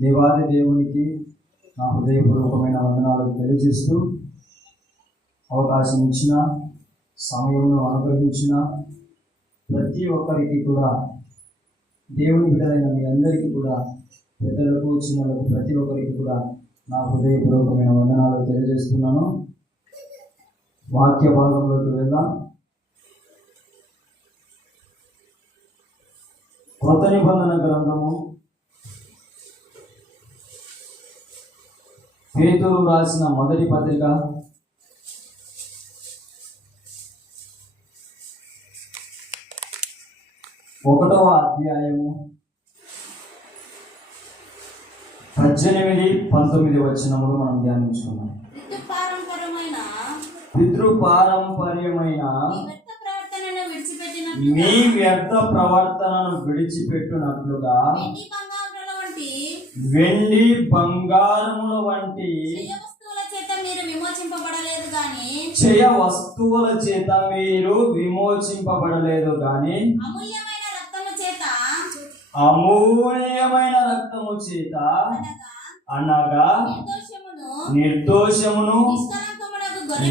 దేవాది దేవునికి నా హృదయపూర్వకమైన వందనాలు తెలియజేస్తూ అవకాశం ఇచ్చిన సమయంలో అనుగ్రహించిన ప్రతి ఒక్కరికి కూడా దేవుని బిడ్డలైన మీ అందరికీ కూడా పెద్దలకు చిన్నలకు ప్రతి ఒక్కరికి కూడా నా హృదయపూర్వకమైన వందనాలు తెలియజేస్తున్నాను. వాక్య భాగంలోకి వెళ్దాం. కొత్త నిబంధన గ్రంథము పేతురు రాసిన మొదటి పత్రిక 1వ అధ్యాయము 18-19 వచనములు మనం ధ్యానించుకున్నాం. పితృపారంపర్యమైన మీ వ్యర్థ ప్రవర్తనను విడిచిపెట్టినట్లుగా వెండి బంగారముల వంటి క్షయ వస్తువుల చేత మీరు విమోచింపబడలేదు గాని అమూల్యమైన రక్తము చేత అనగా నిర్దోషమును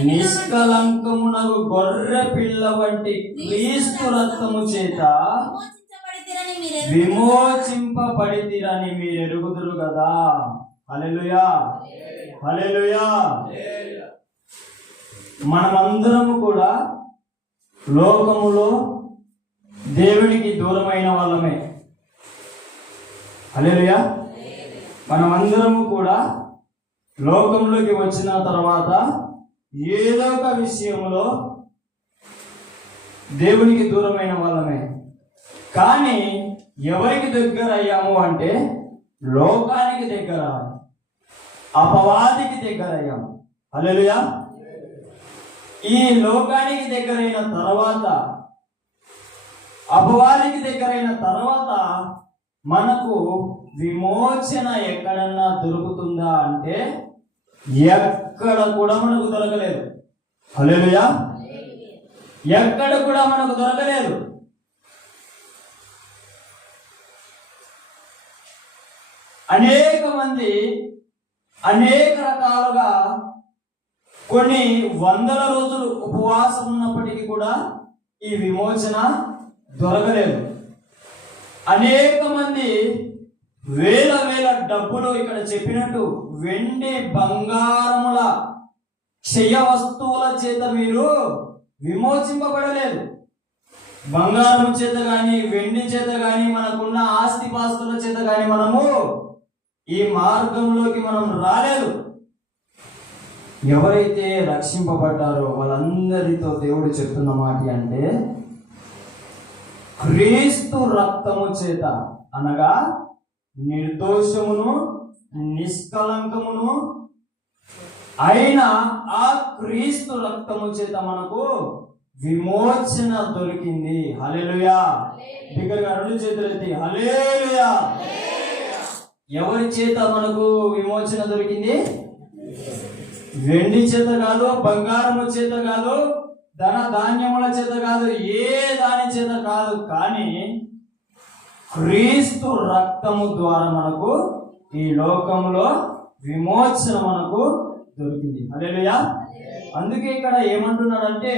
నిష్కలంకమునకు గొర్రె పిల్ల వంటి క్రీస్తు రక్తము చేత విమోచింపబడితిరని మీరు ఎరుగుదురు కదా. హల్లెలూయా, హల్లెలూయా. మనమందరము కూడా లోకములో దేవునికి దూరమైన వాళ్ళమే. హల్లెలూయా. మనమందరము కూడా లోకంలోకి వచ్చిన తర్వాత ఏదో ఒక విషయంలో దేవునికి దూరమైన వాళ్ళమే. కానీ ఎవరికి దగ్గర అయ్యాము అంటే లోకానికి దగ్గర, అపవాదికి దగ్గర అయ్యాము. హల్లెలూయా. ఈ లోకానికి దగ్గరైన తర్వాత, అపవాదికి దగ్గరైన తర్వాత మనకు విమోచన ఎక్కడన్నా దొరుకుతుందా అంటే ఎక్కడ కూడా మనకు దొరకలేదు. హల్లెలూయా. ఎక్కడ కూడా మనకు దొరకలేదు. అనేక మంది అనేక రకాలుగా కొన్ని వందల రోజులు ఉపవాసం ఉన్నప్పటికీ కూడా ఈ విమోచన దొరకలేదు. అనేక మంది వేల డబ్బులు, ఇక్కడ చెప్పినట్టు వెండి బంగారముల క్షయ వస్తువుల చేత మీరు విమోచింపబడలేదు. బంగారం చేత కానీ వెండి చేత కానీ మనకున్న ఆస్తిపాస్తుల చేత కానీ మనము ఈ మార్గంలోకి మనం రాలేదు. ఎవరైతే రక్షింపబడ్డారో వాళ్ళందరితో దేవుడు చెప్తున్న మాట అంటే క్రీస్తు రక్తము చేత అనగా నిర్దోషమును నిష్కలంకమును అయిన ఆ క్రీస్తు రక్తము చేత మనకు విమోచన దొరికింది. హల్లెలూయా. దగ్గరగా 2 చేతులు ఎత్తి హల్లెలూయా. ఎవరి చేత మనకు విమోచన దొరికింది? వెండి చేత కాదు, బంగారము చేత కాదు, ధన ధాన్యముల చేత కాదు, ఏ దాని చేత కాదు, కానీ క్రీస్తు రక్తము ద్వారా మనకు ఈ లోకంలో విమోచన మనకు దొరికింది. హల్లెలూయా. అందుకే ఇక్కడ ఏమంటున్నాడంటే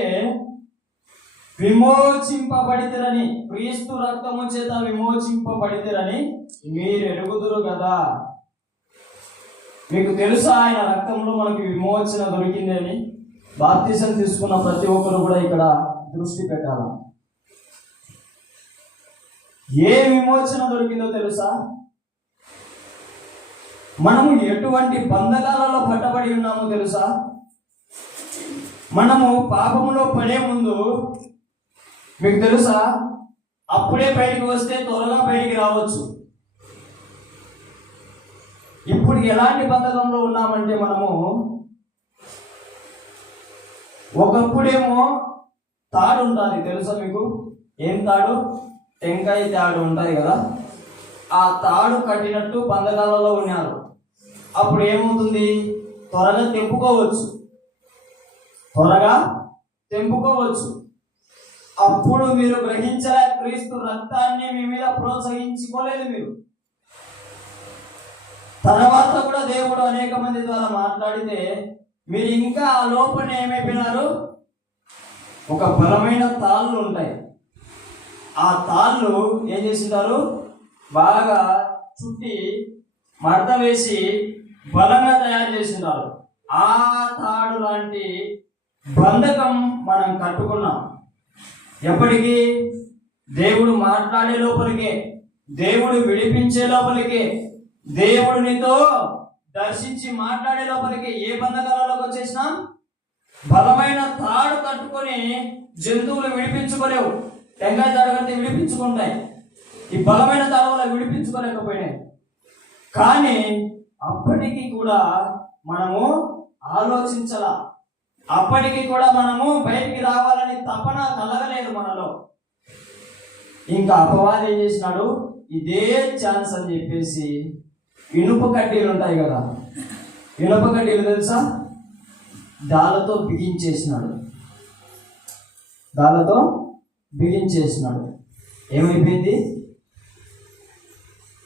విమోచింపబడితిరని, క్రీస్తు రక్తము చేత విమోచింపబడితిరని మీరు ఎరుగుదురు కదా. మీకు తెలుసా ఆయన రక్తంలో మనకి విమోచన దొరికింది అని? బాప్తిసం తీసుకున్న ప్రతి ఒక్కరు కూడా ఇక్కడ దృష్టి పెట్టాల. ఏ విమోచన దొరికిందో తెలుసా? మనము ఎటువంటి బంధకాలలో పట్టబడి ఉన్నామో తెలుసా? మనము పాపములో పడే ముందు మీకు తెలుసా, అప్పుడే బయటికి వస్తే త్వరగా బయటికి రావచ్చు. ఇప్పుడు ఎలాంటి బంధకంలో ఉన్నామంటే మనము ఒకప్పుడేమో తాడు ఉంటుంది, తెలుసా మీకు? ఏం తాడు? టెంకాయ తాడు ఉంటుంది కదా. ఆ తాడు కట్టినట్టు బంధకాలలో ఉన్నారు. అప్పుడు ఏమవుతుంది? త్వరగా తెంపుకోవచ్చు. అప్పుడు మీరు గ్రహించలే, క్రీస్తు రక్తాన్ని మీ మీద ప్రోత్సహించుకోలేదు. మీరు తర్వాత కూడా దేవుడు అనేక మంది ద్వారా మాట్లాడితే మీరు ఇంకా ఆ లోపల ఏమైపోయినారు? ఒక బలమైన తాళ్ళు ఉంటాయి. ఆ తాళ్ళు ఏం చేసింటారు? బాగా చుట్టి మడత వేసి బలంగా తయారు చేసింటారు. ఆ తాడు లాంటి బంధకం మనం కట్టుకున్నాం. ఎప్పటికీ? దేవుడు మాట్లాడే లోపలికే, దేవుడు విడిపించే లోపలికే, దేవుడు నీతో దర్శించి మాట్లాడే లోపలికి. ఏ బంధకాలలోకి వచ్చేసినాం? బలమైన తాడు కట్టుకొని జంతువులు విడిపించుకోలేవు. టెంకాయ తాడు కడితే విడిపించుకుంటాయి. ఈ బలమైన తాడు వల్ల విడిపించుకోలేకపోయినాయి. కానీ అప్పటికి కూడా మనము ఆలోచించాల. అప్పటికి కూడా మనము బయటికి రావాలని తపన కలగలేదు మనలో. ఇంకా అపవాది ఏం చేసినాడు? ఇదే ఛాన్స్ అని చెప్పేసి ఇనుప కడ్డీలు ఉంటాయి కదా, ఇనుప కడ్డీలు తెలుసా? దాళ్ళతో బిగించేసినాడు. దాళ్ళతో బిగించేసినాడు. ఏమైపోయింది?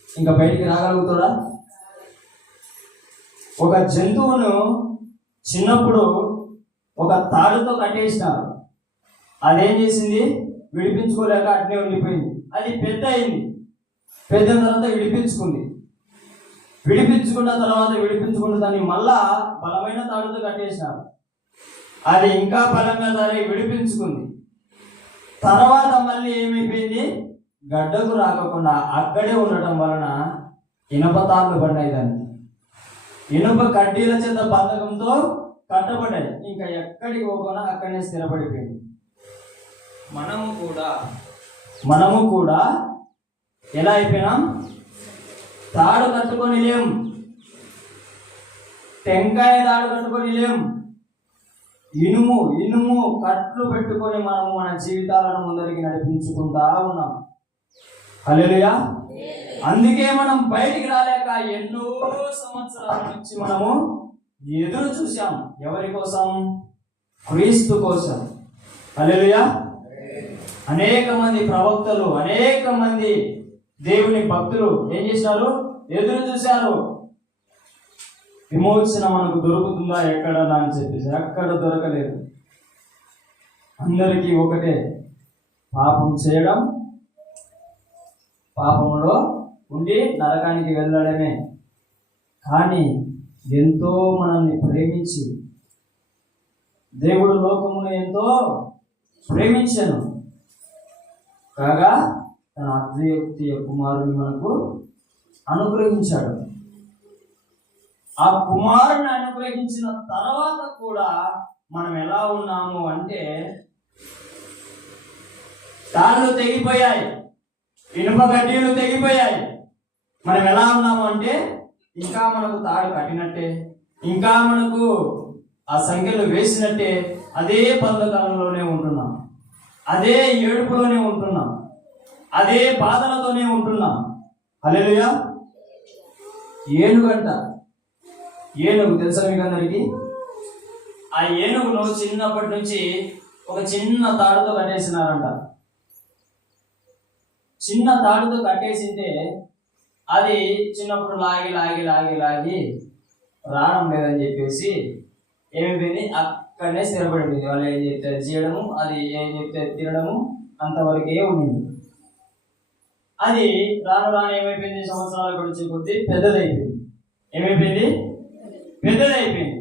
ఇంకా బయటికి రాగలుగుతాడా? ఒక జంతువును చిన్నప్పుడు ఒక తాడుతో కట్టేసినారు. అదేం చేసింది? విడిపించుకోలేక అట్నే ఉండిపోయింది. అది పెద్ద అయింది. పెద్ద తర్వాత విడిపించుకుంది. విడిపించుకున్న దాన్ని మళ్ళా బలమైన తాడుతో కట్టేసినారు. అది ఇంకా బలంగా దాన్ని విడిపించుకుంది. తర్వాత మళ్ళీ ఏమైపోయింది? గడ్డకు రాకుండా అక్కడే ఉండటం వలన ఇనుప తాళ్ళు పడినాయి. దాన్ని ఇనుప కడ్డీల చేత బంధకంతో కట్టబడ్డాయి. ఇంకా ఎక్కడికి పోకుండా అక్కడనే స్థిరపడిపోయింది. మనము కూడా ఎలా అయిపోయినాం? తాడు కట్టుకొని లేం, టెంకాయ తాడు కట్టుకొని లేం, ఇనుము కట్లు పెట్టుకొని మనము మన జీవితాలను ముందరికి నడిపించుకుంటా ఉన్నాం. హల్లెలూయా. అందుకే మనం బయటికి రాలేక ఎన్నో సంవత్సరాల నుంచి మనము ఎదురు చూసాం. ఎవరి కోసం? క్రీస్తు కోసం. హల్లెలూయా. అనేక మంది ప్రవక్తలు, అనేక మంది దేవుని భక్తులు ఏం చేశారు? ఎదురు చూశారు. విమోచన మనకు దొరుకుతుందా ఎక్కడ అని చెప్పేసి. ఎక్కడ దొరకలేదు. అందరికీ ఒకటే, పాపం చేయడం, పాపంలో ఉండి నరకానికి వెళ్ళడమే. కానీ ఎంతో మనల్ని ప్రేమించి దేవుడు లోకమును ఎంతో ప్రేమించను కాగా తన అద్వితీయ కుమారుని మనకు అనుగ్రహించాడు. ఆ కుమారుని అనుగ్రహించిన తర్వాత కూడా మనం ఎలా ఉన్నాము అంటే, తాళ్ళు తెగిపోయాయి, ఇనుప కడ్డీలు తెగిపోయాయి. మనం ఎలా ఉన్నాము అంటే, ఇంకా మనకు తాడు కట్టినట్టే, ఇంకా మనకు ఆ సంఖ్యలు వేసినట్టే అదే బంధకాలంలోనే ఉంటున్నాం, అదే ఏడుపులోనే ఉంటున్నాం, అదే బాధలతోనే ఉంటున్నాం. హల్లెలూయా. ఏనుగు తెలుసా మీకు అందరికీ? ఆ ఏనుగును చిన్నప్పటి నుంచి ఒక చిన్న తాడుతో కట్టేసినారంట. చిన్న తాడుతో కట్టేసింటే అది చిన్నప్పుడు లాగి రావడం లేదని చెప్పేసి ఏమైపోయింది? అక్కడనే స్థిరపడిపోయింది. వాళ్ళు ఏం చెప్తే చేయడము, అది ఏం చెప్తే తినడము, అంతవరకే ఉండింది. అది రాను ఏమైపోయింది? సంవత్సరాల గడిచే కొద్దీ పెద్దదైపోయింది. ఏమైపోయింది? పెద్దదైపోయింది.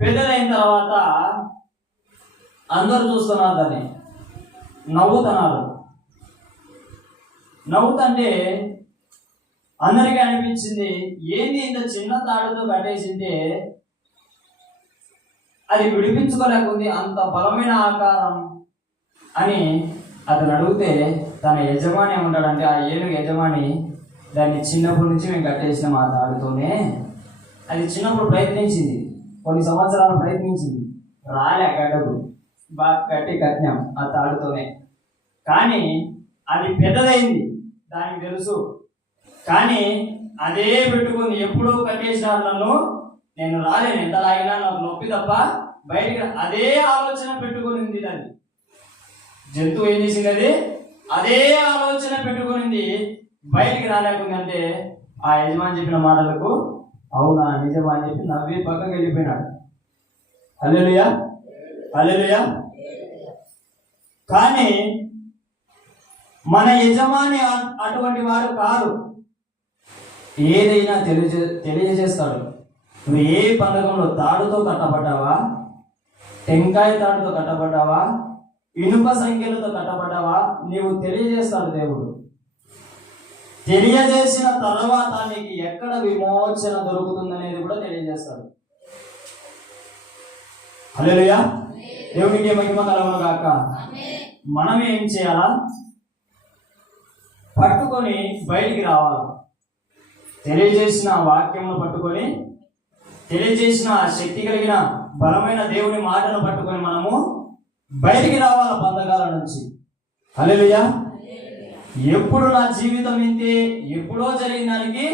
పెద్దదైన తర్వాత అందరూ చూస్తున్నారు, దాన్ని నవ్వుతంటే అందరికీ అనిపించింది, ఏంది ఇంత చిన్న తాడుతో కట్టేసింటే అది విడిపించుకోలేకుంది, అంత బలమైన ఆకారం అని అతను అడిగితే తన యజమాని ఏమంటాడంటే, ఆ ఏనుగు యజమాని, దాన్ని చిన్నప్పటి నుంచి మేము కట్టేసినాం ఆ తాడుతోనే. అది చిన్నప్పుడు ప్రయత్నించింది, కొన్ని సంవత్సరాలు ప్రయత్నించింది, రాలే గడ్డకు, బాగా కట్టినాం ఆ తాడుతోనే. కానీ అది పెద్దదైంది, దానికి తెలుసు. కానీ అదే పెట్టుకుంది, ఎప్పుడూ కట్టేసినారు నన్ను, నేను రాలేను, ఎంత లాగినా నాకు నొప్పి తప్ప బయటికి. అదే ఆలోచన పెట్టుకునింది దాన్ని. జంతువు ఏం చేసింది? అది అదే ఆలోచన పెట్టుకునింది, బయటికి రాలేకుందంటే ఆ యజమాని చెప్పిన మాటలకు అవునా నిజమా అని చెప్పి నవ్వి పక్కకి వెళ్ళిపోయినాడు. హల్లెలూయా, హల్లెలూయా. కానీ మన యజమాని అటువంటి వాడు కాదు. ఏదైనా తెలియజేస్తాడు. నువ్వు ఏ పండగంలో తాడుతో కట్టబడ్డావా, టెంకాయ తాడుతో కట్టబడ్డావా, ఇనుప సంఖ్యలతో కట్టబడ్డావా, నీవు తెలియజేస్తాడు దేవుడు. తెలియజేసిన తర్వాత నీకు ఎక్కడ విమోచన దొరుకుతుందనేది కూడా తెలియజేస్తాడు. హల్లెలూయా, దేవునికి మహిమ కలుగును గాక. మనం ఏం చేయాలా? పట్టుకొని బయటికి రావాలా. తెలియజేసిన వాక్యమును పట్టుకొని, తెలియజేసిన శక్తి కలిగిన బలమైన దేవుని మాటను పట్టుకొని మనము బయటికి రావాల బంధకాల నుంచి. హల్లెలూయా. ఎప్పుడు నా జీవితం ఇంతే, ఎప్పుడో జరిగిన దానికి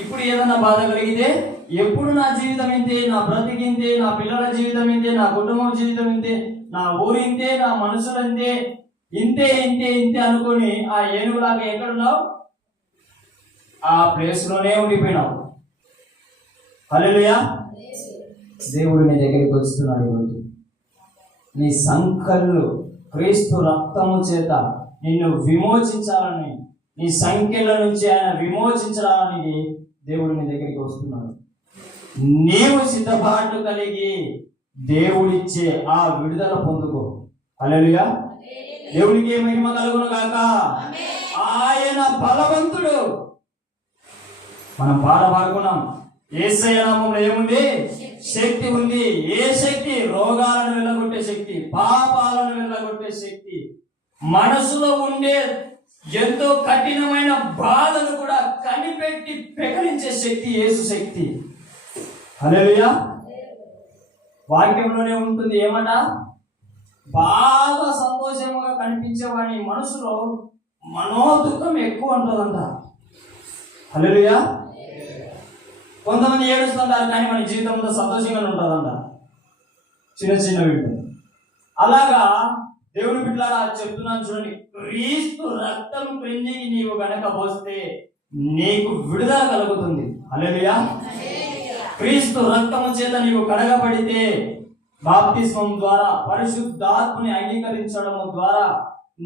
ఇప్పుడు ఏదన్నా బాధ కలిగితే, ఎప్పుడు నా జీవితం ఇంతే, నా బ్రతికింతే, నా పిల్లల జీవితం ఇంతే, నా కుటుంబం జీవితం ఇంతే, నా ఊరు ఇంతే, నా మనుషులు ఇంతే, ఇంతే ఇంతే ఇంతే అనుకొని ఆ ఏనుగులాగా ఎక్కడున్నావు? ఆ ప్లేస్ లోనే ఉండిపోయినావు. హల్లెలూయా. దేవుడు నీ దగ్గరికి వస్తున్నాడు ఈరోజు. నీ సంఖ్యలు క్రీస్తు రక్తము చేత నిన్ను విమోచించాలని, నీ సంఖ్యల నుంచి ఆయన విమోచించడానికి దేవుడు నీ దగ్గరికి వస్తున్నాడు. నీవు సిద్ధపాటు కలిగి దేవుడిచ్చే ఆ విడుదల పొందుకో. హల్లెలూయా. దేవునికి మహిమ కలుగును గాక. ఆయన బలవంతుడు. మనం పాట పాడుకున్నాం, యేసయ్య నామములో ఏముంది? శక్తి ఉంది. ఏ శక్తి? రోగాలను వెళ్ళగొట్టే శక్తి, పాపాలను వెళ్ళగొట్టే శక్తి, మనసులో ఉండే ఎంతో కఠినమైన బాధను కూడా కనిపెట్టి పెకలించే శక్తి యేసు శక్తి. హల్లెలూయా. వాక్యంలోనే ఉంటుంది. ఏమట? బాగా సంతోషంగా కనిపించే వాని మనసులో మనోదుఖం ఎక్కువ ఉంటుందంట. హల్లెలూయా. కొంతమంది ఏడుస్తుంటారు కానీ మన జీవితంలో సంతోషంగానే ఉంటుందంట. చిన్న చిన్న వీళ్ళు అలాగా దేవుని బిడ్డలారా చెప్తున్నాను చూడండి. క్రీస్తు రక్తం క్రిందికి నీవు గనక పోస్తే నీకు విడుదల కలుగుతుంది. హల్లెలూయా. క్రీస్తు రక్తము చేత నీవు కడగబడితే, బాప్తిస్మం ద్వారా పరిశుద్ధాత్మని అంగీకరించడం ద్వారా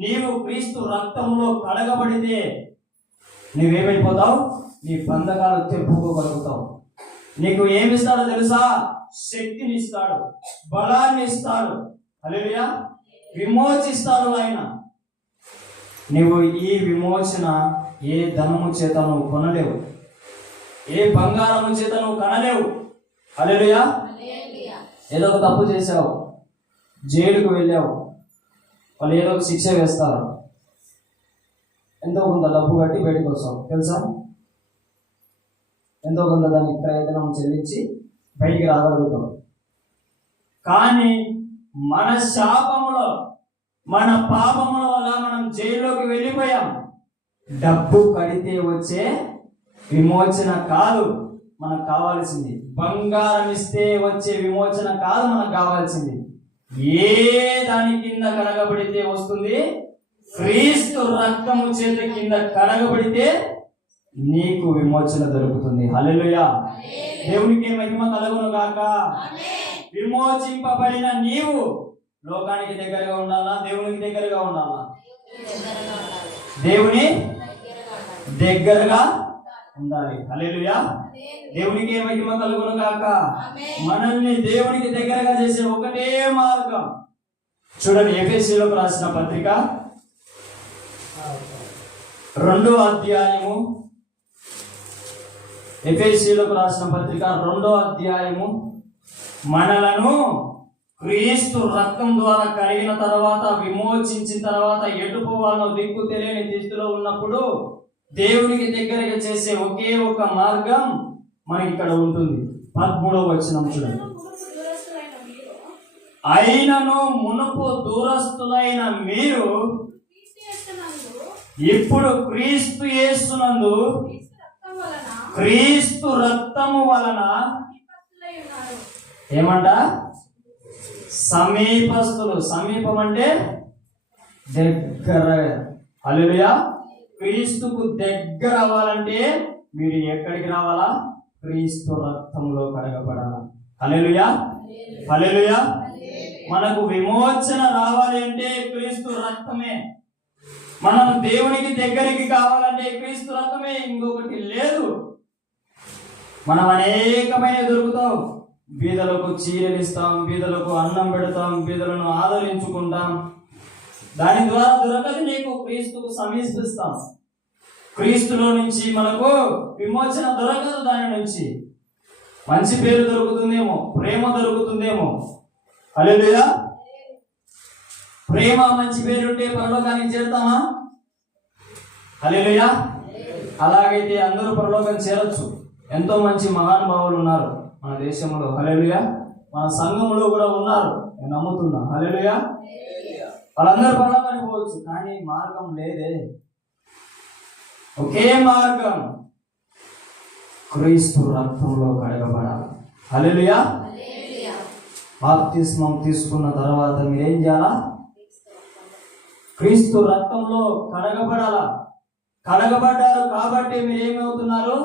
నీవు క్రీస్తు రక్తంలో కడగబడితే నీవేమైపోతావు? నీ బంధకాలు తెప్పుకోగలుగుతావు. నీకు ఏమిస్తాడో తెలుసా? శక్తిని ఇస్తాడు, బలాన్ని ఇస్తాడు. హల్లెలూయా. విమోచిస్తాడు ఆయన. నువ్వు ఈ విమోచన ఏ ధనము చేత నువ్వు కొనలేవు, ఏ బంగారము చేత నువ్వు కనలేవు. హల్లెలూయా. ఏదో ఒక తప్పు చేసావు, జైలుకు వెళ్ళావు, వాళ్ళు ఏదో ఒక శిక్ష వేస్తారు, ఎంతో కొంత డబ్బు కట్టి బయటకు వస్తావు. తెలుసా? ఎంతో కొంత దానికి ప్రయత్నం చెల్లించి బయటికి రాగలుగుతాం. కానీ మన శాపములో, మన పాపముల వల్ల మనం జైల్లోకి వెళ్ళిపోయాం. డబ్బు కడితే వచ్చే విమోచన కాదు మనకు కావాల్సింది. బంగారం ఇస్తే వచ్చే విమోచన కాదు మనకు కావాల్సింది. ఏ దాని కింద కడగబడితే వస్తుంది? క్రీస్తు రక్తము చేత కింద కడగబడితే నీకు విమోచన దొరుకుతుంది. హల్లెలూయా. దేవునికి మహిమ కలుగును గాక. విమోచింపబడిన నీవు లోకానికి దగ్గరగా ఉండాలా, దేవునికి దగ్గరగా ఉండాలా? దేవుని దగ్గరగా ఉండాలి. హల్లెలూయా. దేవునికి మహిమ కలుగును గాక. మనల్ని దేవునికి దగ్గరగా చేసే ఒకటే మార్గం చూడండి. ఎఫెసీయులకు రాసిన పత్రిక 2వ అధ్యాయము, ఎఫెసీయులకు రాసిన పత్రిక 2వ అధ్యాయము, మనలను క్రీస్తు రక్తం ద్వారా కలిగిన తర్వాత, విమోచించిన తర్వాత, ఎటుపోవాలో దిక్కు తెలియని స్థితిలో ఉన్నప్పుడు దేవునికి దగ్గరగా చేసే ఒకే ఒక మార్గం మనకి ఇక్కడ ఉంటుంది. 13వ వచనం చూడండి. అయినను మునుపు దూరస్తులైన మీరు ఇప్పుడు క్రీస్తు యేసునందు క్రీస్తు రక్తము వలన ఏమంట? సమీపస్తులు. సమీపం అంటే దగ్గర. హల్లెలూయా. క్రీస్తుకు దగ్గర అవ్వాలంటే మీరు ఎక్కడికి రావాలా? క్రీస్తు రక్తంలో కడగబడాలా. హల్లెలూయా, హల్లెలూయా. మనకు విమోచన రావాలి అంటే క్రీస్తు రక్తమే. మనం దేవునికి దగ్గరికి కావాలంటే క్రీస్తు రక్తమే, ఇంకొకటి లేదు. మనం అనేకమైన దొరుకుతాం. బీదలకు చీరలిస్తాం, బీదలకు అన్నం పెడతాం, బీదలను ఆదరించుకుంటాం. దాని ద్వారా దొరకదు నీకు, క్రీస్తుకు సమీపిస్తాం. క్రీస్తులో నుంచి మనకు విమోచన దొరకదు. దాని నుంచి మంచి పేరు దొరుకుతుందేమో, ప్రేమ దొరుకుతుందేమో. హల్లెలూయా. ప్రేమ మంచి పేరుంటే పరలోకానికి చేరుతామా? హల్లెలూయా. అలాగైతే అందరూ పరలోకం చేరొచ్చు. ఎంతో మంచి మహానుభావులు ఉన్నారు మన దేశంలో. హల్లెలూయా. మన సంఘంలో కూడా ఉన్నారు, నేను నమ్ముతున్నా. హల్లెలూయా. వాళ్ళందరూ పరలోకానికి పోవచ్చు, కానీ మార్గం లేదే. ఒకే మార్గం, క్రీస్తు రక్తంలో కడగబడాలి. హల్లెలూయా. బాప్తిస్మం తీసుకున్న తర్వాత మీరేం చేయాలా? క్రీస్తు రక్తంలో కడగబడాలా. కడగబడ్డారు కాబట్టి మీరేమవుతున్నారు?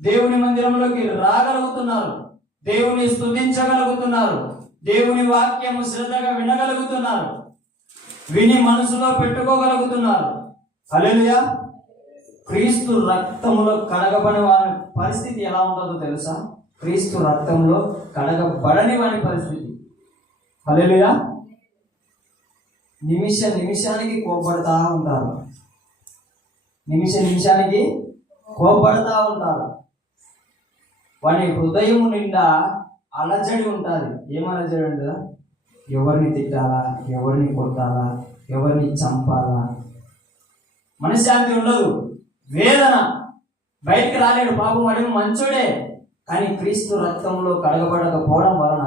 దేవుని మందిరంలోకి రాగలుగుతున్నారు, దేవుని స్తుతించగలుగుతున్నారు, దేవుని వాక్యము శ్రద్ధగా వినగలుగుతున్నారు, విని మనసులో పెట్టుకోగలుగుతున్నారు. హల్లెలూయా. క్రీస్తు రక్తంలో కడగబడిన వారి పరిస్థితి ఎలా ఉంటుందో తెలుసా? క్రీస్తు రక్తంలో కడగబడని వారి పరిస్థితి. హల్లెలూయా. నిమిషానికి కోపడతా ఉంటారు, నిమిషానికి కోపడతా ఉంటారు. వాని హృదయం నిండా అలజడి ఉంటుంది. ఏం అలజడి ఉంటుందా? ఎవరిని తిట్టాలా, ఎవరిని కొట్టాలా, ఎవరిని చంపాలా, మనశ్శాంతి ఉండదు, వేదన. బయటికి రాలేడు. పాపం వాడిని మంచోడే, కానీ క్రీస్తు రక్తంలో కడగబడకపోవడం వలన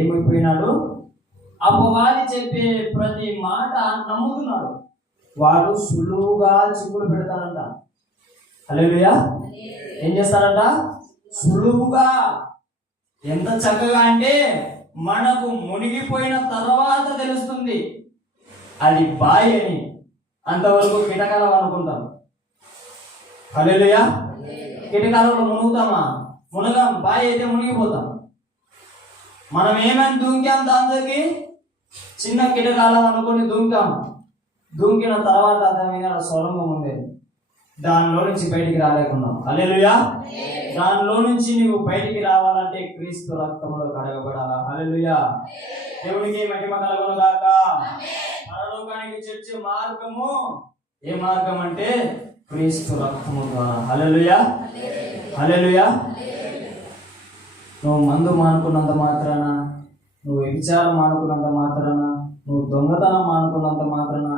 ఏమైపోయినాడు? అపవాది చెప్పే ప్రతి మాట నమ్ముతున్నాడు. వాడు సులువుగా చిక్కులు పెడతాడంట. హల్లెలూయా. ఏం చేస్తాడంట? సులువుగా. ఎంత చక్కగా అంటే మనకు మునిగిపోయిన తర్వాత తెలుస్తుంది అది బాయ్ అని. అంతవరకు కిటకాలం అనుకుంటాం. హల్లెలూయా. కిటకాలంలో మునుగుతామా? మునగాం. బాయ్ అయితే మునిగిపోతాం. మనం ఏమని దుంకాం? దానికి చిన్న కిటకాలం అనుకొని దుంకాం. దుంకిన తర్వాత దాని మీద సొరంగం ఉండేది, దానిలో నుంచి బయటికి రాలేకున్నాం. హల్లెలూయా. దానిలో నుంచి నువ్వు బయటికి రావాలంటే క్రీస్తు రక్తంలో కడగబడాలా. హల్లెలూయా. దేవునికి మహిమ కలుగును గాక. పరలోకానికి చేర్చే మార్గము ఏ మార్గం అంటే క్రీస్తు రక్తము ద్వారా. హల్లెలూయా, హల్లెలూయా. నువ్వు మందు మానుకున్నంత మాత్రాన, నువ్వు వ్యభిచారం మానుకున్నంత మాత్రాన, నువ్వు దొంగతనం మానుకున్నంత మాత్రాన,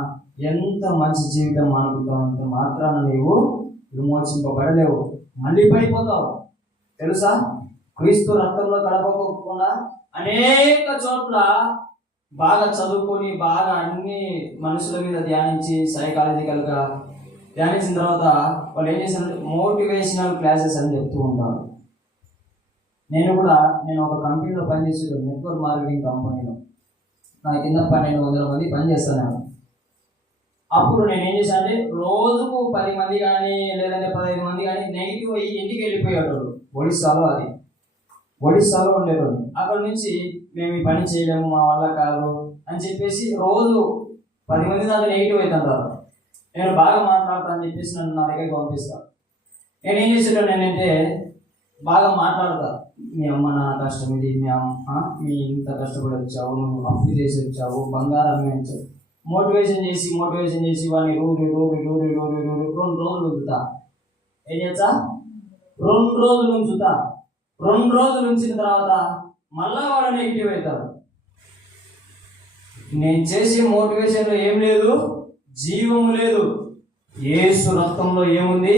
ఎంత మంచి జీవితం మానుకుంటావంత మాత్రాన నీవు విమోచింపబడలేవు, మళ్ళీ పడిపోతావు. తెలుసా? క్రీస్తు రక్తంలో కడపకుండా అనేక చోట్ల బాగా చదువుకొని బాగా అన్ని మనుషుల మీద ధ్యానించి సైకాలజికల్గా ధ్యానించిన తర్వాత వాళ్ళు ఏం చేశారంటే మోటివేషనల్ క్లాసెస్ అని చెప్తూ ఉంటారు. నేను ఒక కంపెనీలో పనిచేసేటప్పుడు, నెట్వర్క్ మార్కెటింగ్ కంపెనీలో నా కింద 1200 మంది పనిచేస్తున్నాను. అప్పుడు నేను ఏం చేశాను అంటే రోజుకు 10 మంది కానీ లేదంటే 15 మంది కానీ నెగిటివ్ అయ్యి ఇంటికి వెళ్ళిపోయేటోళ్ళు. ఒడిస్సాలో ఉండేటోళ్ళు. అక్కడ నుంచి మేము ఈ పని చేయలేము, మా వల్ల కాదు అని చెప్పేసి రోజు 10 మంది దాంట్లో నెగిటివ్ అవుతుంటారు. నేను బాగా మాట్లాడతాను అని చెప్పేసి నన్ను నా దగ్గరికి పంపిస్తాను. నేను ఏం చేసేటోళ్ళు నేనంటే బాగా మాట్లాడతా. మీ అమ్మ నాన్న కష్టం ఇది, మీ ఇంత కష్టపడి వచ్చావు, నువ్వు అప్పు చేసి వచ్చావు, బంగారం అమ్మేంచావు. మోటివేషన్ చేసి వాడిని రోజు 2 రోజులు ఉంచుతా. ఏం చేస్తా? 2 రోజులు ఉంచుతా. 2 రోజులు ఉంచిన తర్వాత మళ్ళా వాడు నెగిటివ్ అవుతాడు. నేను చేసే మోటివేషన్లో ఏం లేదు, జీవము లేదు. యేసు రక్తంలో ఏముంది?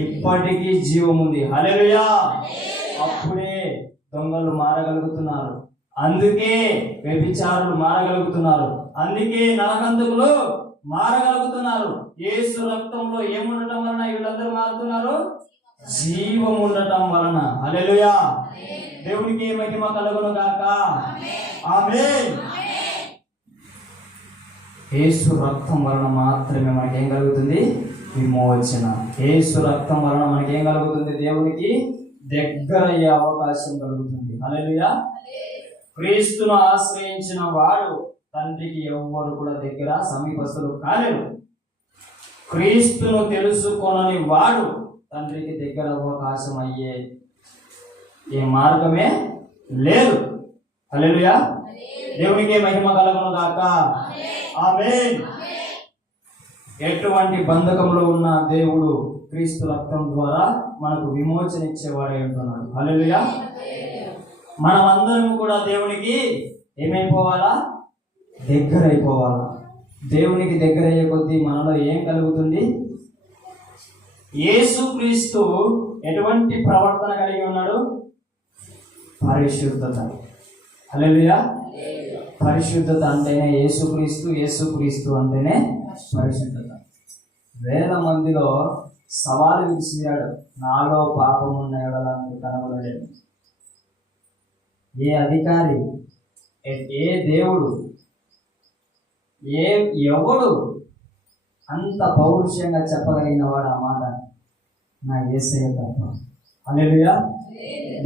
ఇప్పటికీ జీవం ఉంది. హల్లెలూయా. అప్పుడే దొంగలు మారగలుగుతున్నారు, అందుకే వ్యభిచారులు మారగలుగుతున్నారు, అందుకే నరకంతకులు మారగలుగుతున్నారు. యేసు రక్తంలో ఏముండటం వలన వీళ్ళందరూ మారుతున్నారు? జీవం ఉండటం వలన. హల్లెలూయా. దేవునికి మహిమ కలుగును గాక. ఆమేన్. యేసు రక్తం వలన మాత్రమే మనకేం కలుగుతుంది? విమోచన. యేసు రక్తం వలన మనకేం కలుగుతుంది? దేవునికి దగ్గర అయ్యే అవకాశం కలుగుతుంది. హల్లెలూయా. క్రీస్తును ఆశ్రయించిన వాడు తండ్రికి ఎవ్వరు కూడా దగ్గర సమీపస్తులు కాలేరు. క్రీస్తును తెలుసుకొనని వాడు తండ్రికి దగ్గర అవకాశం అయ్యే ఏ మార్గమే లేదు. హల్లెలూయా. దేవునికి మహిమ కలుగును గాక. ఆమేన్. ఎటువంటి బంధకంలో ఉన్న దేవుడు క్రీస్తు రక్తం ద్వారా మనకు విమోచన ఇచ్చేవాడే ఉంటున్నాడు. హల్లెలూయా. మనమందరం కూడా దేవునికి ఏమైపోవాలా? దగ్గర అయిపోవాలా. దేవునికి దగ్గర అయ్యే కొద్దీ మనలో ఏం కలుగుతుంది? యేసుక్రీస్తు ఎటువంటి ప్రవర్తన కలిగి ఉన్నాడు? పరిశుద్ధత. హల్లెలూయా. పరిశుద్ధత అంటేనే యేసుక్రీస్తు, యేసుక్రీస్తు అంటేనే పరిశుద్ధత. వేల మందిలో సవాలు విసిరాడు, నాలో పాపం ఉన్న ఎడలను కనబడలేదు. ఏ అధికారి, ఏ దేవుడు, ఎవడు అంత పౌరుషంగా చెప్పగలిగిన వాడు ఆ మాట? నా యేసయ్య తప్ప. హల్లెలూయా.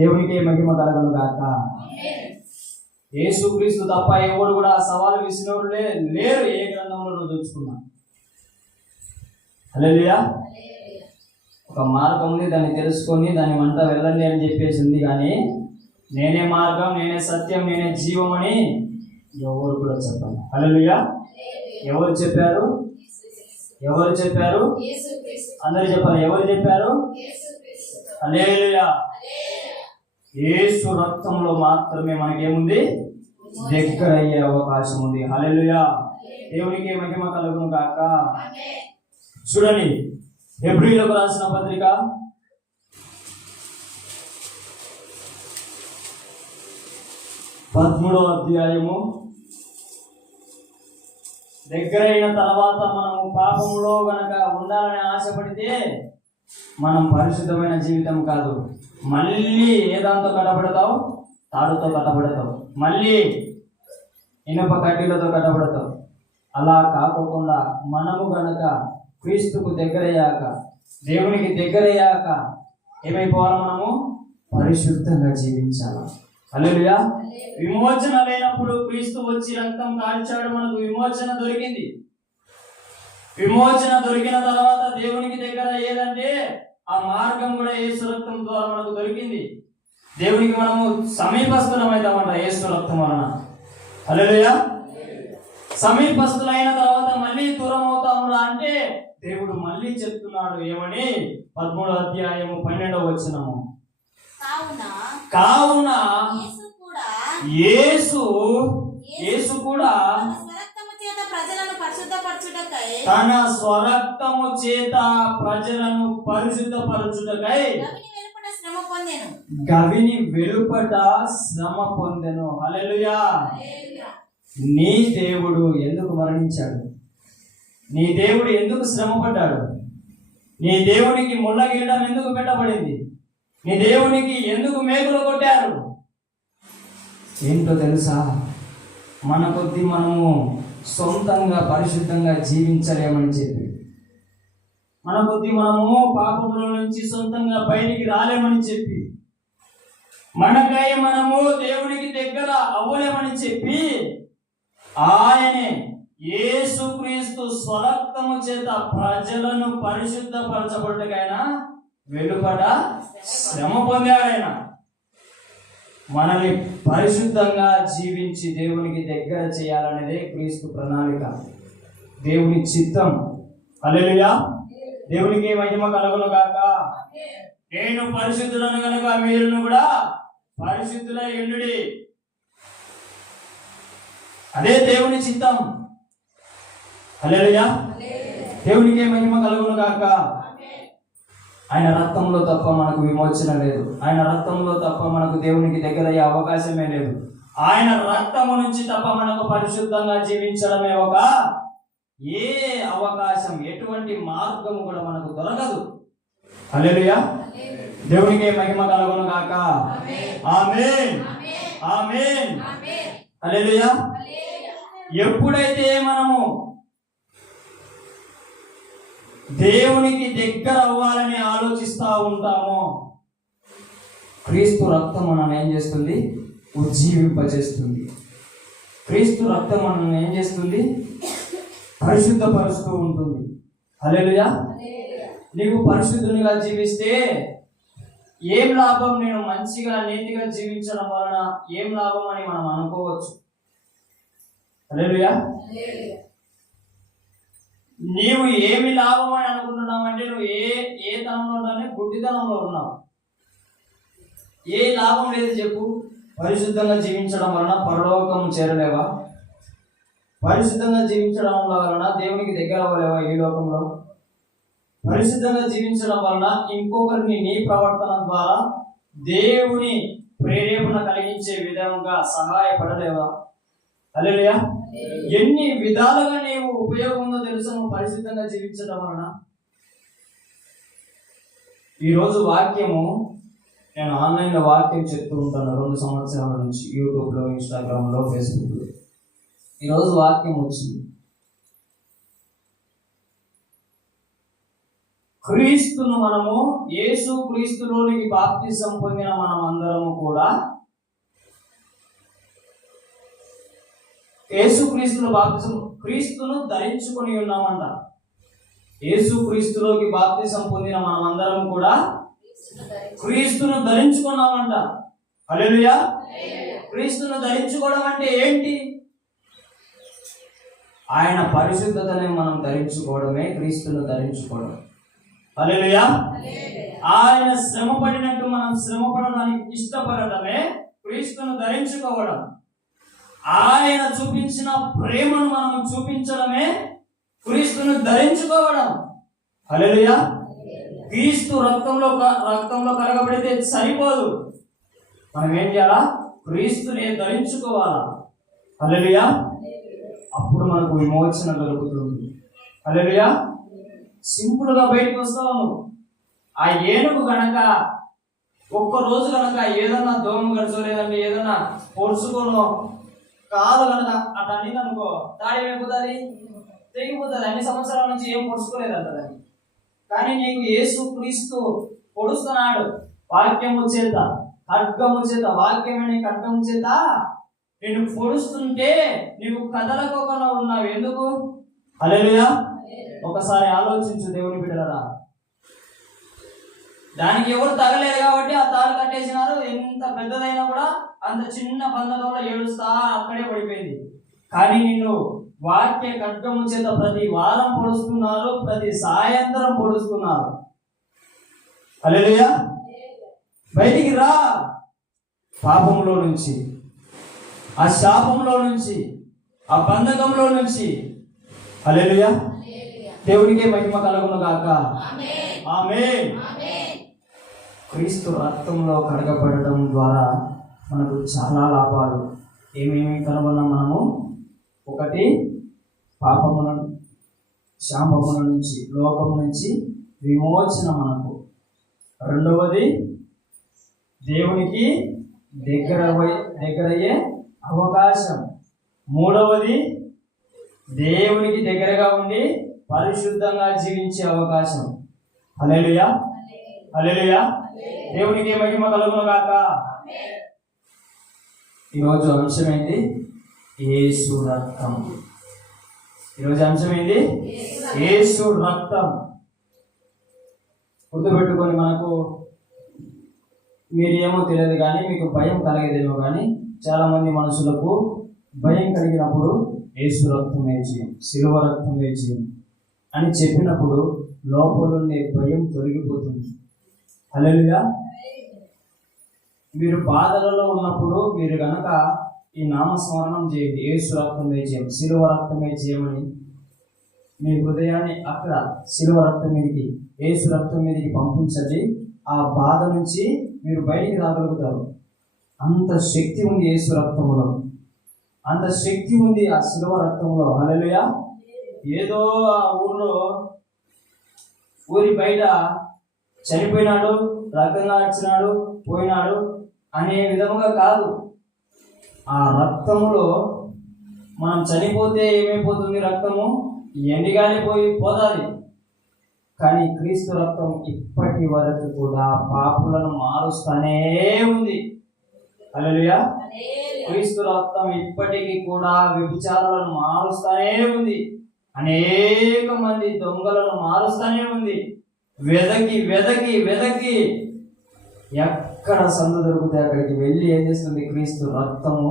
దేవునికి మహిమ కలుగును గాక. యేసుక్రీస్తు తప్ప ఎవడు కూడా సవాలు విసినోడు లేరు. ఏ గ్రంథంలో చూసుకున్నా. హల్లెలూయా. ఒక మార్గం ఉంది, దాన్ని తెలుసుకొని దాని వంట వెళ్ళండి అని చెప్పేసి ఉంది. కానీ నేనే మార్గం, నేనే సత్యం, నేనే జీవం అని ఎవరు కూడా చెప్పాలి. హల్లెలూయా. ఎవరు చెప్పారు? ఎవరు చెప్పారు? అందరూ చెప్పాలి. ఎవరు చెప్పారు? హల్లెలూయా. యేసు రక్తంలో మాత్రమే మనకేముంది? దగ్గర అయ్యే అవకాశం ఉంది. హల్లెలూయా. దేవునికి మహిమ కలుగును గాక. చూడండి, హెబ్రీయులకు రాసిన పత్రిక 13వ అధ్యాయము. దగ్గరైన తర్వాత మనము పాపంలో గనక ఉండాలని ఆశపడితే మనం పరిశుద్ధమైన జీవితం కాదు, మళ్ళీ ఏదాంతో కట్టబడతావు? తాడుతో కట్టబడతావు, మళ్ళీ ఇనుప కడ్డీలతో కట్టబడతావు. అలా కాకుండా మనము గనక క్రీస్తుకు దగ్గరయ్యాక, దేవునికి దగ్గరయ్యాక ఏమైపోవాలి? మనము పరిశుద్ధంగా జీవించాలి. హల్లెలూయా. విమోచన లేనప్పుడు క్రీస్తు వచ్చి రక్తం కాల్చాడు, మనకు విమోచన దొరికింది. విమోచన దొరికిన తర్వాత దేవునికి దగ్గర ఏదంటే ఆ మార్గం కూడా యేసు రక్తం ద్వారా మనకు దొరికింది. దేవునికి మనము సమీపస్తులమైతామంట యేసు రక్తం వలన. హల్లెలూయా. సమీపస్తులైన తర్వాత మళ్ళీ దూరం అవుతామురా అంటే దేవుడు మళ్ళీ చెప్తున్నాడు. ఏమని? 13వ అధ్యాయము 12వ వచనము. కావున యేసు కూడా తన స్వరక్తము చేత ప్రజలను పరిశుద్ధపరచుటకై గవిని వెలుపట శ్రమ పొందెను. హల్లెలూయా. నీ దేవుడు ఎందుకు మరణించాడు? నీ దేవుడు ఎందుకు శ్రమ పడ్డాడు? నీ దేవునికి ముళ్ళ కిరీటం ఎందుకు పెట్టబడింది? నీ దేవునికి ఎందుకు మేకులు కొట్టారు? ఏంటో తెలుసా? మన కొద్ది మనము సొంతంగా పరిశుద్ధంగా జీవించలేమని చెప్పి, మన కొద్ది మనము పాపముల నుంచి సొంతంగా బయటికి రాలేమని చెప్పి, మనకై మనము దేవునికి దగ్గర అవ్వలేమని చెప్పి, ఆయనే యేసుక్రీస్తు స్వరక్తము చేత ప్రజలను పరిశుద్ధపరచబడ్డకైనా వెలుపట శ్రమ పొందాడైనా. మనల్ని పరిశుద్ధంగా జీవించి దేవునికి దగ్గర చేయాలనేదే క్రీస్తు ప్రణాళిక, దేవుని చిత్తం. హల్లెలూయా. దేవునికి మహిమ కలుగును గాక. నేను పరిశుద్ధులను కనుక మీరును కూడా పరిశుద్ధులై ఉండుడి. అదే దేవుని చిత్తం. హల్లెలూయా. దేవునికి మహిమ కలుగును గాక. ఆయన రక్తంలో తప్ప మనకు విమోచన లేదు. ఆయన రక్తంలో తప్ప మనకు దేవునికి దగ్గర అయ్యే అవకాశమే లేదు. ఆయన రక్తము నుంచి తప్ప మనకు పరిశుద్ధంగా జీవించడమే ఒక ఏ అవకాశం, ఎటువంటి మార్గము కూడా మనకు దొరకదు. హల్లెలూయా. దేవునికి మహిమ కలుగును గాక. ఆమేన్. ఆమేన్. హల్లెలూయా. ఎప్పుడైతే మనము దేవునికి దగ్గర అవ్వాలని ఆలోచిస్తూ ఉంటామో, క్రీస్తు రక్తం మనల్ని ఏం చేస్తుంది? ఉజ్జీవింపజేస్తుంది. క్రీస్తు రక్తం మనల్ని ఏం చేస్తుంది? పరిశుద్ధపరుస్తూ ఉంటుంది. హల్లెలూయా. నీవు పరిశుద్ధునిగా జీవిస్తే ఏం లాభం? నేను మంచిగా నీతిగా జీవించడం వలన ఏం లాభం అని మనం అనుకోవచ్చు. హల్లెలూయా. నీవు ఏమి లాభం అని అనుకుంటున్నావు అంటే నువ్వు ఏ తనంలో ఉన్నావు? గుడ్డితనంలో ఉన్నావు. ఏ లాభం లేదు చెప్పు. పరిశుద్ధంగా జీవించడం వలన పరలోకం చేరలేవా? పరిశుద్ధంగా జీవించడం వలన దేవునికి దగ్గర అవ్వలేవా ఈ లోకంలో? పరిశుద్ధంగా జీవించడం వలన ఇంకొకరిని నీ ప్రవర్తన ద్వారా దేవుని ప్రేరేపణ కలిగించే విధంగా సహాయపడలేవా? హల్లెలూయా. ఎన్ని విధాలుగా నీవు ఉపయోగం ఉందో తెలుసా నువ్వు పరిశుద్ధంగా జీవించడం వలన? ఈరోజు వాక్యము, నేను ఆన్లైన్లో వాక్యం చెప్తూ ఉంటాను 2 సంవత్సరాల నుంచి, యూట్యూబ్లో, ఇన్స్టాగ్రామ్లో, ఫేస్బుక్లో. ఈరోజు వాక్యం వచ్చింది. క్రీస్తును మనము, యేసు క్రీస్తులోనికి బాప్తిసం పొందిన మనం అందరము కూడా యేసు క్రీస్తులో బాప్తిసం, క్రీస్తును ధరించుకొని ఉన్నామంట. యేసు క్రీస్తులోకి బాప్తిసం పొందిన మనం అందరం కూడా క్రీస్తును ధరించుకున్నామంట. హల్లెలూయా. క్రీస్తును ధరించుకోవడం అంటే ఏంటి? ఆయన పరిశుద్ధతని మనం ధరించుకోవడమే క్రీస్తును ధరించుకోవడం. హల్లెలూయా. ఆయన శ్రమ పడినట్టు మనం శ్రమ పడడానికి ఇష్టపడటమే క్రీస్తును ధరించుకోవడం. ఆయన చూపించిన ప్రేమను మనం చూపించడమే క్రీస్తును ధరించుకోవడం. హల్లెలూయా. క్రీస్తు రక్తంలో కరగబడితే సరిపోదు. మనం ఏం చేయాలా? క్రీస్తుని ధరించుకోవాలా. హల్లెలూయా. అప్పుడు మనకు విమోచన దొరుకుతుంది. హల్లెలూయా. సింపుల్గా బయటకు వస్తాము. ఆ ఏనుగు గనక ఒక్కరోజు కనుక ఏదన్నా దోమ గడిచో లేదంటే ఏదన్నా పొడుచుకోనో కాలు కనుక అట్లా అన్నింది అనుకో, తాడి ఏమైపోతుంది? తెగిపోతుంది. అన్ని సంవత్సరాల నుంచి ఏం పొడుచుకోలేదంటదని. కానీ నీకు యేసు క్రీస్తు పొడుస్తున్నాడు వాక్యము చేత, ఖడ్గము చేత. వాక్యమని ఖడ్గము చేత నిన్ను పొడుస్తుంటే నీవు కదలకోకుండా ఉన్నావు. ఎందుకు? హల్లెలూయా. ఒకసారి ఆలోచించు దేవుని బిడ్డలారా. దానికి ఎవరు తగలేదు కాబట్టి ఆ తాడు కట్టేసినారు. ఎంత పెద్దదైనా కూడా అంత చిన్న బంధంలో ఏడుస్తా అక్కడే పడిపోయింది. కానీ నిన్ను వాక్య ఖడ్గము చేత ప్రతి వారం పొడుస్తున్నారు, ప్రతి సాయంత్రం పొడుస్తున్నారు. హల్లెలూయా. బయటికి రా పాపంలో నుంచి, ఆ శాపంలో నుంచి, ఆ బంధకంలో నుంచి. హల్లెలూయా. దేవునికే మహిమ కలుగును గాక. ఆమేన్. క్రీస్తు రక్తంలో కడగబడటం ద్వారా మనకు చాలా లాభాలు. ఏమేమి కనుగొన్నాం మనము? ఒకటి, పాపముల శాపముల నుంచి, లోకం నుంచి విమోచన మనకు. రెండవది, దేవునికి దగ్గరయ్యే అవకాశం. మూడవది, దేవునికి దగ్గరగా ఉండి పరిశుద్ధంగా జీవించే అవకాశం. హల్లెలూయా. హల్లెలూయా. దేవునికి మహిమ కలుగును గాక. ఈరోజు అంశం ఏంటి? యేసు రక్తం. ఈరోజు అంశం ఏంటి? యేసు రక్తం. గుర్తుపెట్టుకొని, మనకు మీరు ఏమో తెలియదు కానీ మీకు భయం కలిగేదేమో, కానీ చాలా మంది మనుషులకు భయం కలిగినప్పుడు యేసు రక్తం వేయం, శిలువ రక్తం వేయం అని చెప్పినప్పుడు లోపలుండే భయం తొలగిపోతుంది. హల్లెలూయా. మీరు బాధలలో ఉన్నప్పుడు మీరు గనక ఈ నామస్మరణం చేయండి, యేసు రక్తం వేయం, శిలువ రక్తం వేయమని మీ హృదయాన్ని అక్కడ శిలువ రక్తం మీదకి, యేసు రక్తం మీదకి పంపించండి. ఆ బాధ నుంచి మీరు బయటికి రాగలుగుతారు. అంత శక్తి ఉంది యేసు రక్తములో, అంత శక్తి ఉంది ఆ శిలువ రక్తంలో. హల్లెలూయా. ఏదో ఆ ఊరి బయట చనిపోయినాడు, రక్తం కాచినాడు, పోయినాడు అనే విధముగా కాదు. ఆ రక్తములో మనం చనిపోతే ఏమైపోతుంది? రక్తము ఎండిగానే పోతుంది. కానీ క్రీస్తు రక్తం ఇప్పటి వరకు కూడా పాపులను మారుస్తానే ఉంది. హల్లెలూయా. క్రీస్తు రక్తం ఇప్పటికీ కూడా వ్యభిచారులను మారుస్తానే ఉంది. అనేక మంది దొంగలను మారుస్తానే ఉంది. వెదకి వెదకి వెదకి ఎక్కడ సందు దొరికితే అక్కడికి వెళ్ళి ఏం చేస్తుంది? క్రీస్తు రక్తము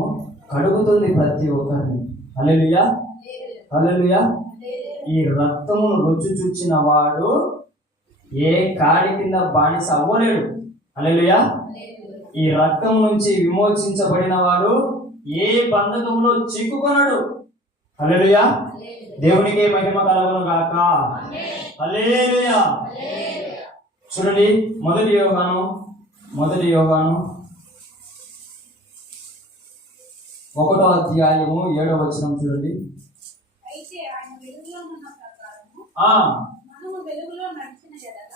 కడుగుతుంది ప్రతి ఒక్కరిని. హల్లెలూయా, హల్లెలూయా. ఈ రక్తమును రుచి చూచిన వాడు ఏ కాడి కింద బానిస అవ్వలేడు. హల్లెలూయా. ఈ రక్తం నుంచి విమోచించబడిన వాడు ఏ బంధకంలో చిక్కుకొనడు. హల్లెలూయా. దేవునికి మహిమ కలుగును గాక. హల్లెలూయా. చూడండి, మొదటి యోహాను 1వ అధ్యాయము 7వ వచనం చూడండి. అయితే ఆయన వెలుగులో ఉన్న ప్రకారము మనము వెలుగులో నడిచిన యెడల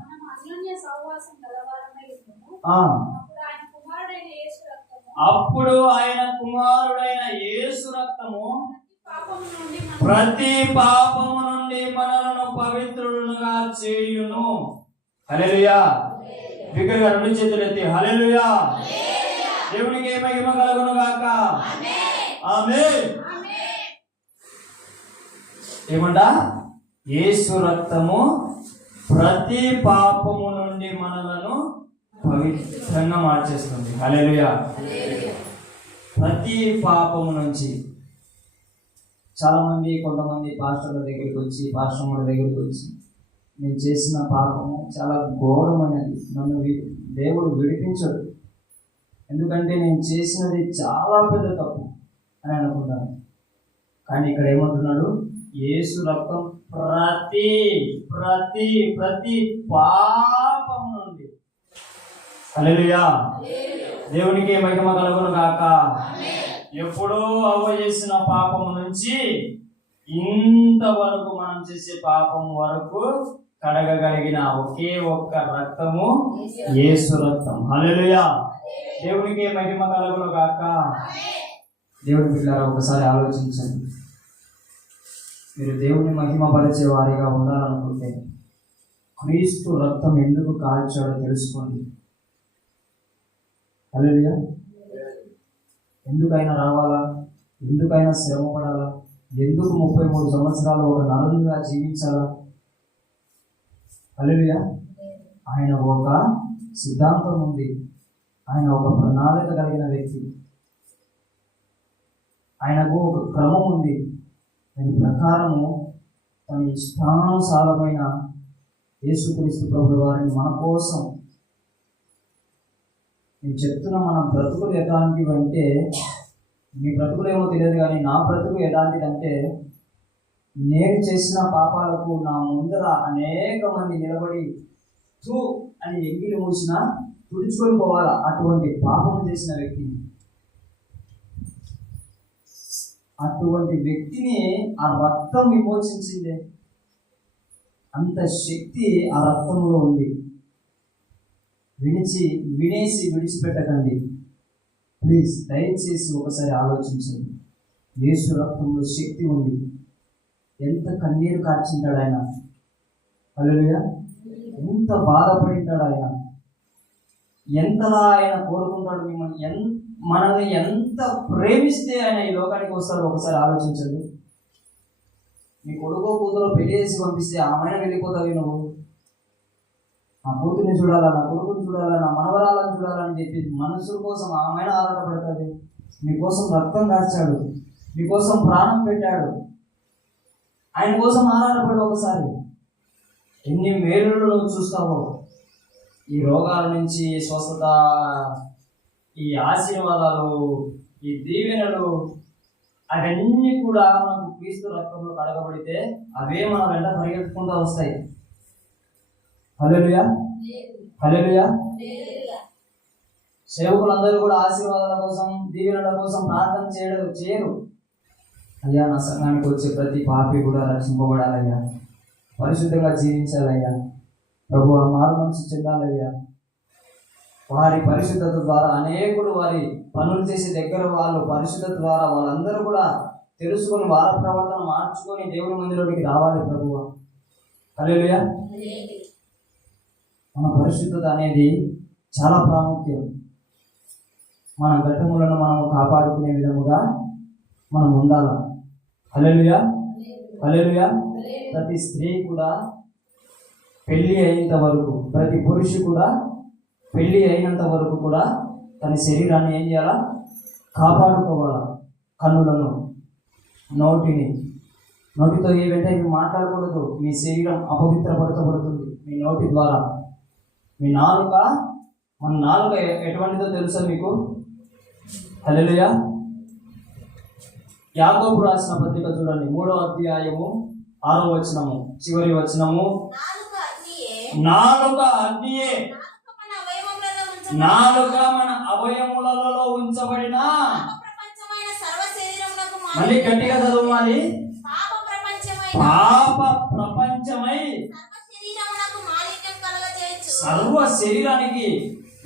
మనము అన్యోన్య సహవాసం గలవారమై ఉందుము. అప్పుడు ఆయన కుమారుడైన యేసు రక్తము ప్రతి పాపము నుండి మనలను పవిత్రులుగా చేయును. హల్లెలూయా. బిగ్గరగా రెండు చేతులు ఎత్తి హల్లెలూయా. దేవునికి మహిమ కలుగును గాక. ఆమేన్. ఏమంట? యేసు రక్తము ప్రతి పాపము నుండి మనలను పవిత్రంగా మార్చేస్తుంది. హల్లెలూయా. ప్రతి పాపము నుంచి. చాలా మంది కొంతమంది పాస్టర్ల దగ్గరికి వచ్చి, పాస్టర్ల దగ్గరికి వచ్చి, నేను చేసిన పాపము చాలా ఘోరమైనది, నన్ను దేవుడు విడిపించడు, ఎందుకంటే నేను చేసినది చాలా పెద్ద తప్పు అని అనుకుంటాను. కానీ ఇక్కడ ఏమంటున్నాడు? యేసు రక్తం ప్రతి ప్రతి ప్రతి పాపం నుండి. హల్లెలూయా. దేవునికి మహిమ కలుగును గాక. ఎప్పుడో అవ్వ చేసిన పాపం నుంచి ఇంతవరకు మనం చేసే పాపం వరకు కడగగలిగిన ఒకే ఒక్క రక్తము యేసు రక్తం. హల్లెలూయా. దేవునికి మహిమ కలుగును గాక. దేవుడి పిల్లరా, ఒకసారి ఆలోచించండి. మీరు దేవుని మహిమపరిచే వారిగా ఉండాలనుకుంటే క్రీస్తు రక్తం ఎందుకు కాల్చాడో తెలుసుకోండి. హల్లెలూయా. ఎందుకైనా రావాలా? ఎందుకైనా శ్రమ పడాలా? ఎందుకు 33 సంవత్సరాలు ఒక నరునిగా జీవించాలా? హల్లెలూయా. ఆయన ఒక సిద్ధాంతం ఉంది, ఆయన ఒక ప్రణాళిక కలిగిన వ్యక్తి, ఆయనకు ఒక క్రమం ఉంది. దాని ప్రకారము తన ఇష్టానుసారమైన యేసుక్రీస్తు ప్రభువు వారిని మన కోసం, నేను చెప్తున్నా, మన బ్రతుకులు ఎలాంటివి అంటే, మీ బ్రతుకులు ఏమో తెలియదు కానీ నా బ్రతుకు ఎలాంటిదంటే, నేను చేసిన పాపాలకు నా ముందర అనేక మంది నిలబడి తూ అని ఎంగిలి మూసినా తుడుచుకొని పోవాలా, అటువంటి పాపం చేసిన వ్యక్తిని. అటువంటి వ్యక్తిని ఆ రక్తం విమోచించిందే. అంత శక్తి ఆ రక్తంలో ఉంది. వినేసి విడిచిపెట్టకండి ప్లీజ్. దయచేసి ఒకసారి ఆలోచించండి. యేసు రక్తంలో శక్తి ఉంది. ఎంత కన్నీరు కార్చింటాడు ఆయన. హల్లెలూయా. ఎంత బాధపడింటాడు ఆయన. ఎంతలా ఆయన కోరుకుంటాడు మిమ్మల్ని, మనల్ని ఎంత ప్రేమిస్తే ఆయన ఈ లోకానికి వస్తాడో ఒకసారి ఆలోచించండి. నీ కొడుకో కూతురో పెళ్లి చేసి పంపిస్తే ఆమె వెళ్ళిపోతావు నువ్వు. నా కూతుర్ని చూడాలా, నా కొడుకుని చూడాలా, నా మనవరాలను చూడాలని చెప్పి మనసుల కోసం ఆమె ఆరాటపడుతుంది. మీకోసం రక్తం కార్చాడు, మీకోసం ప్రాణం పెట్టాడు. ఆయన కోసం ఆరాటపడు. ఒకసారి ఎన్ని మేలులు నువ్వు చూస్తావో, ఈ రోగాల నుంచి స్వస్థత, ఈ ఆశీర్వాదాలు, ఈ దీవెనలు, అవన్నీ కూడా మనకు క్రీస్తు రక్తంలో కడగబడితే అవే మన వెంట పరిగెత్తుకుంటూ వస్తాయి. హల్లెలూయా, హల్లెలూయా. సేవకులందరూ కూడా ఆశీర్వాదాల కోసం, దీవెనల కోసం ప్రార్థన చేయరు. అయ్యా, నా సంఘానికి వచ్చే ప్రతి పాపి కూడా రక్షింపబడాలయ్యా, పరిశుద్ధంగా జీవించాలయ్యా, ప్రభు మారు మనసు చెందాలయ్యా. వారి పరిశుద్ధత ద్వారా అనేకులు వారి పనులు చేసే దగ్గర వాళ్ళు పరిశుద్ధత ద్వారా వాళ్ళందరూ కూడా తెలుసుకొని వారి ప్రవర్తన మార్చుకొని దేవుని మందిరంలోకి రావాలి ప్రభువా. హల్లెలూయా. మన పరిశుద్ధత అనేది చాలా ప్రాముఖ్యం. మన ఘట్టములను మనము కాపాడుకునే విధముగా మనం ఉండాలి. హల్లెలూయా, హల్లెలూయా. ప్రతి స్త్రీ కూడా పెళ్ళి అయినంత వరకు, ప్రతి పురుషు కూడా పెళ్ళి అయినంత వరకు కూడా తన శరీరాన్ని ఏం చేయాలా? కాపాడుకోవాలా. కన్నులను, నోటితో ఏ వెంటనే మీరు మాట్లాడకూడదు. మీ శరీరం అపవిత్రపరచబడుతుంది మీ నోటి ద్వారా. మీ నాలుక, మన నాలుక ఎటువంటిదో తెలుసా మీకు? హల్లెలూయా. యాకోబు రాసిన పత్రిక చూడండి, 3వ అధ్యాయము 6వ వచనము, చివరి వచనము. నాలుక అగ్నియే, నాలుక మన అవయములలో ఉంచబడిన, మళ్ళీ గట్టిగా చదవాలి, పాప ప్రపంచమై సర్వ శరీరానికి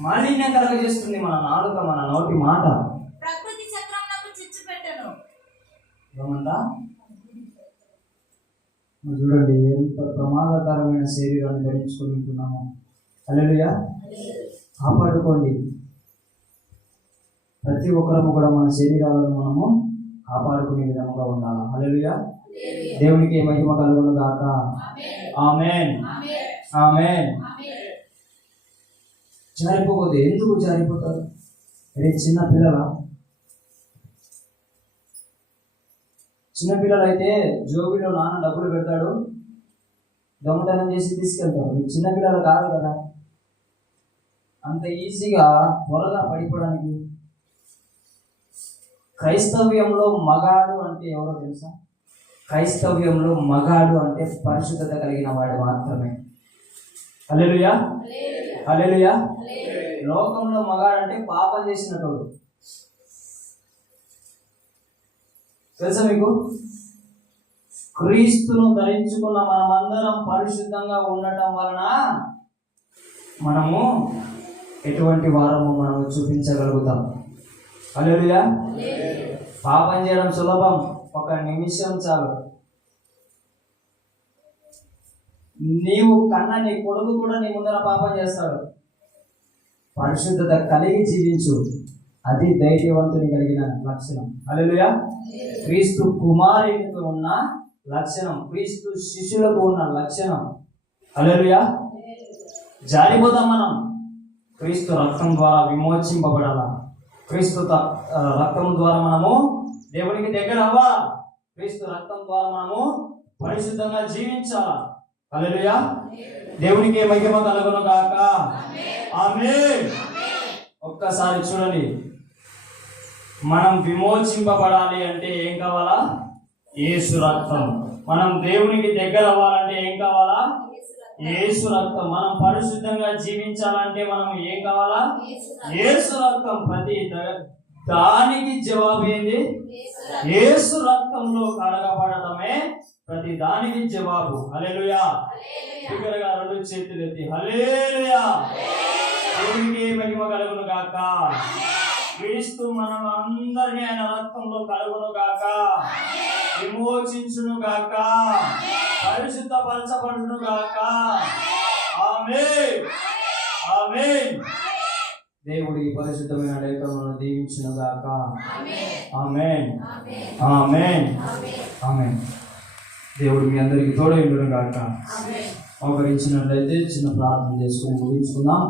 మాలిన్యం కలగజేస్తుంది మన నాలుక, మన నోటి మాట. ప్రకృతి చక్రమునకు చిచ్చు పెట్టెను. ఏమంటా? చూడండి ఎంత ప్రమాదకరమైన శరీరాన్ని ధరించుకొని ఉంటున్నాము. హల్లెలూయా. కాపాడుకోండి. ప్రతి ఒక్కరము కూడా మన శరీరాలను మనము కాపాడుకునే విధంగా ఉండాలి. హల్లెలూయా. దేవునికి మహిమ కలుగును గాక. ఆమేన్, ఆమేన్. జారిపోతే ఎందుకు జారిపోతారు? చిన్న పిల్లలు అయితే జోబిలో నాన్న డబ్బులు పెడతాడు, దొంగతనం చేసి తీసుకెళ్తాడు. మీరు చిన్నపిల్లలు కాదు కదా అంత ఈజీగా త్వరగా పడిపోవడానికి. క్రైస్తవ్యంలో మగాడు అంటే ఎవరో తెలుసా? క్రైస్తవ్యంలో మగాడు అంటే పరిశుద్ధత కలిగిన వాడు మాత్రమే. హల్లెలూయా, హల్లెలూయా. లోకంలో మగాడు అంటే పాపం చేసినటోడు. తెలుసా మీకు? క్రీస్తును ధరించుకున్న మనమందరం పరిశుద్ధంగా ఉండటం వలన మనము ఎటువంటి వారము మనము చూపించగలుగుతాం. హల్లెలూయా. పాపం చేయడం సులభం, 1 నిమిషం చాలు. నీవు కన్నా నీ కొడుకు కూడా నీ ముందర పాపం చేస్తాడు. పరిశుద్ధత కలిగి జీవించు, అది ధైర్యవంతుని కలిగిన లక్షణం. హల్లెలూయా. క్రీస్తు కుమారునికి ఉన్న లక్షణం, క్రీస్తు శిష్యులకు ఉన్న లక్షణం. హల్లెలూయా. జారిపోతాం మనం. క్రీస్తు రక్తం ద్వారా విమోచింపబడాల. క్రీస్తు రక్తం ద్వారా మనము దేవునికి దగ్గర అవ్వాలా. క్రీస్తు రక్తం ద్వారా మనము పరిశుద్ధంగా జీవించాలా. హల్లెలూయా. దేవునికి మహిమ కలుగును గాక. ఆమేన్. ఒక్కసారి చూడండి, మనం విమోచింపబడాలి అంటే ఏం కావాలా? యేసు రక్తం. మనం దేవునికి దగ్గర అవ్వాలంటే ఏం కావాలా? యేసు రక్తం. మనం పరిశుద్ధంగా జీవించాలంటే మనం ఏం కావాలా? యేసు రక్తం. ప్రతి దానికి జవాబు ఏంది? యేసు రక్తంలో కడగబడటమే ప్రతి దానికి జవాబు. హల్లెలూయా. బిగ్గరగా 2 చేతులు ఎత్తి హల్లెలూయా. దేవునికి మహిమ కలుగును గాక. క్రీస్తు మనం అందరినీ ఆయన రక్తంలో కలుగును గాక, విమోచించును గాక, పరిశుద్ధపరచబడును గాక. ఆమేన్, ఆమేన్. దేవుడి పరిశుద్ధమైన లేఖలను దీవించును గాక. ఆమేన్, ఆమేన్, ఆమేన్. దేవుడు మీ అందరికి తోడై ఉండును గాక. మోకరించినట్లయితే చిన్న ప్రార్థన చేసుకుని ముగించుకుందాం.